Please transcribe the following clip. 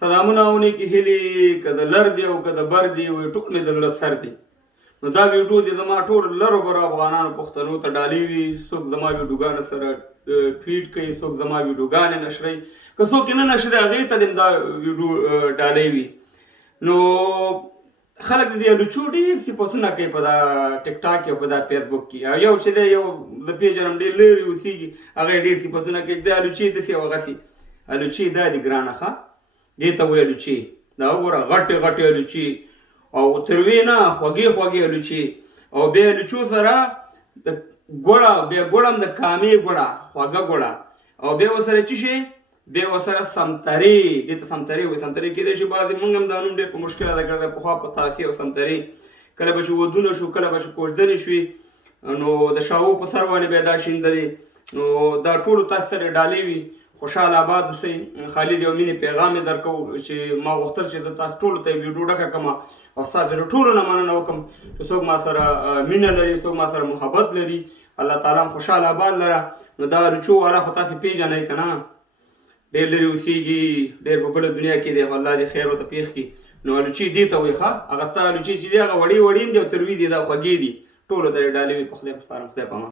سلامونه او نیکې هیلې که د لر دی او که د بر دی ټول مې د زړه سر دی. نو دا ویډیو دې زما ټول لرو برو افغانانو پښتنو ته ډالۍ وي. څوک زما ویډیوګانو سره ټویټ کوي، څوک زما ویډیوګانې نشروي، که څوک یې نه نشروي هغې ته دې دا ویډیو ډالۍ وي. نو خلک د دې الوچو ډېر صفتونه کوي په دا ټیک ټاک او په دا فیسبوک کې. او یو چې دی یو زه پېژنم ډېر لرې اوسېږي، هغه یې ډېر صفتونه کوي دا الوچې داسې او هغسې. الوچې دا دي ګرانه ښه دې ته وایي الوچې. دا وګوره غټې غټې الوچې او تروې نه خوږې خوږې الوچې. او بیا الوچو سره د ګوړه، بیا ګوړه هم د کامې ګوړه، خوږه ګوړه. او بیا ورسره څه شی، بیا ورسره سمترې، دې ته سمترې وایي. سمترې کېدای شي بعضې مونږ هم دا نوم ډېر په مشکل ادا کړی دی پخوا په تاسې او سمترې. کله به چې ودونه شو، کله به چې کوژدنې شوې، نو د شاهو په سر باندې به یې دا شیندلې. نو دا ټولو تاسو سره ډالۍ وي. خوشحاله آباد اوسئ. خالد یو مینې پیغام یې درکوو چې ما غوښتل چې د تاسو ټولو ته یې ویډیو ډکه کړم او ستاسو د ټولو نه مننه وکړم چې څوک ما سره مینه لري، څوک ما سره محبت لري. الله تعالی هم خوشحاله آباد لره. نو دا الوچو والا خو تاسې پېژنئ که نه، ډېر لرې اوسېږي، ډېر په بله دنیا کې دی، خو الله دې خیر ورته پېښ کړي. نو الوچې دې ته وایي ښه. هغه ستا الوچې چې دي هغه وړې وړې هم دي او تروې دي، دا خوږې دي. ټولو ته یې ډالۍ وي. په خدای په سپارم. خدای په امان.